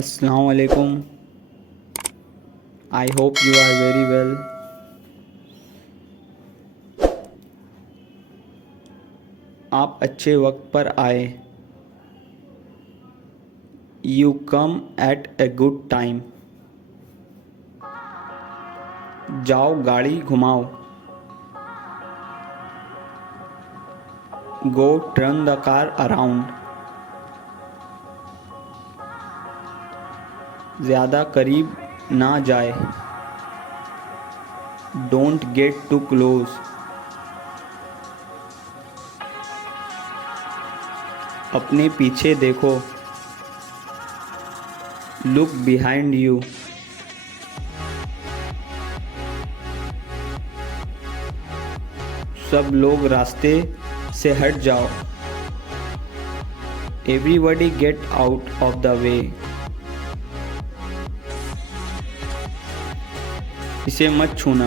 Assalamu alaikum. I hope you are very well. आप अच्छे वक्त पर आए. You come at a good time. जाओ गाड़ी घुमाओ. Go turn the car around. ज़्यादा करीब ना जाए. Don't get too close. अपने पीछे देखो. Look behind you. सब लोग रास्ते से हट जाओ. Everybody get out of the way. इसे मत छूना.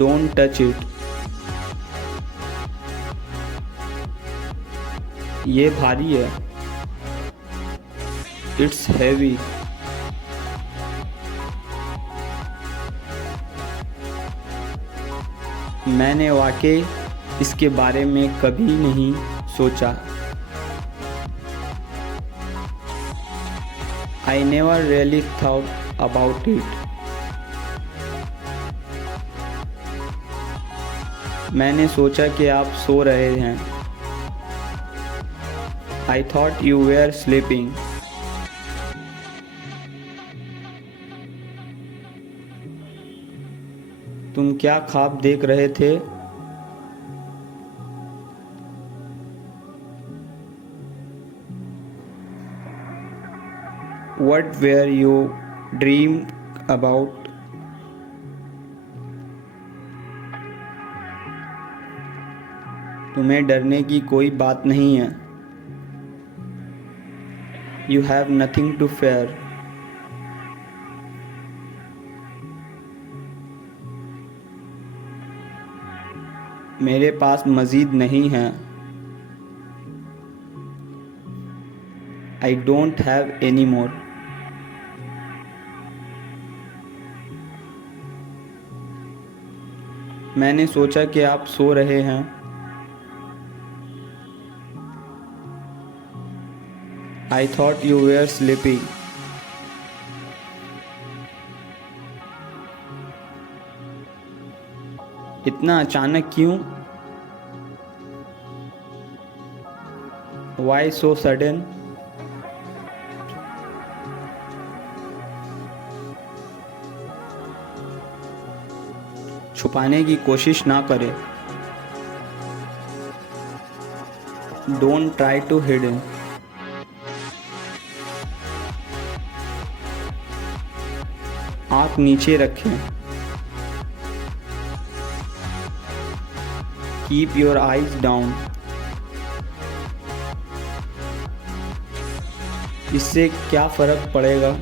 Don't touch it. ये भारी है. It's heavy. मैंने वाकई इसके बारे में कभी नहीं सोचा. I never really thought about it. मैंने सोचा कि आप सो रहे हैं. I thought you were sleeping. तुम क्या ख्वाब देख रहे थे? What were you dreaming about? तुम्हें डरने की कोई बात नहीं है. You have nothing to fear. मेरे पास मज़ीद नहीं है. I don't have any more. मैंने सोचा कि आप सो रहे हैं. I thought you were sleeping. इतना अचानक क्यों? Why so sudden? छुपाने की कोशिश ना करें. Don't try to hide. आँख नीचे रखें. Keep your eyes down. इससे क्या फर्क पड़ेगा?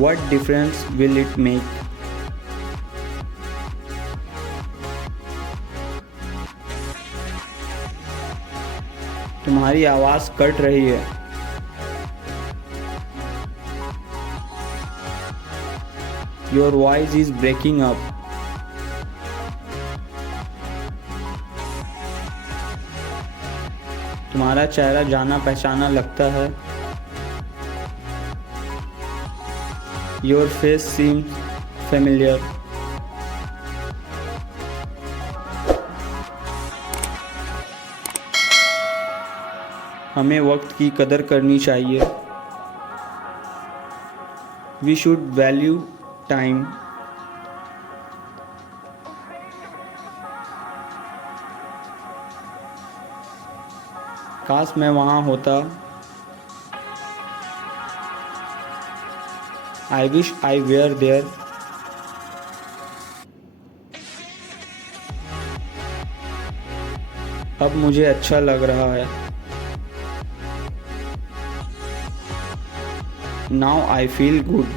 What difference will it make? तुम्हारी आवाज़ कट रही है. Your voice is breaking up. तुम्हारा चेहरा जाना पहचाना लगता है. Your face seems familiar. हमें वक्त की कदर करनी चाहिए. We should value time. काश मैं वहाँ होता. I wish I were there. अब मुझे अच्छा लग रहा है. Now I feel good.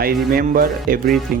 I remember everything.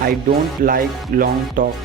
I don't like long talk.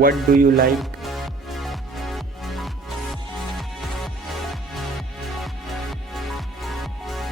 What do you like?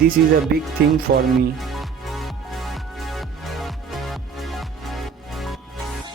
This is a big thing for me.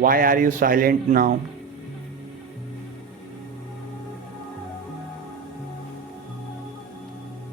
Why are you silent now?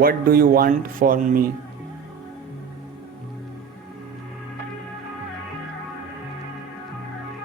What do you want from me?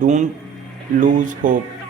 Don't lose hope.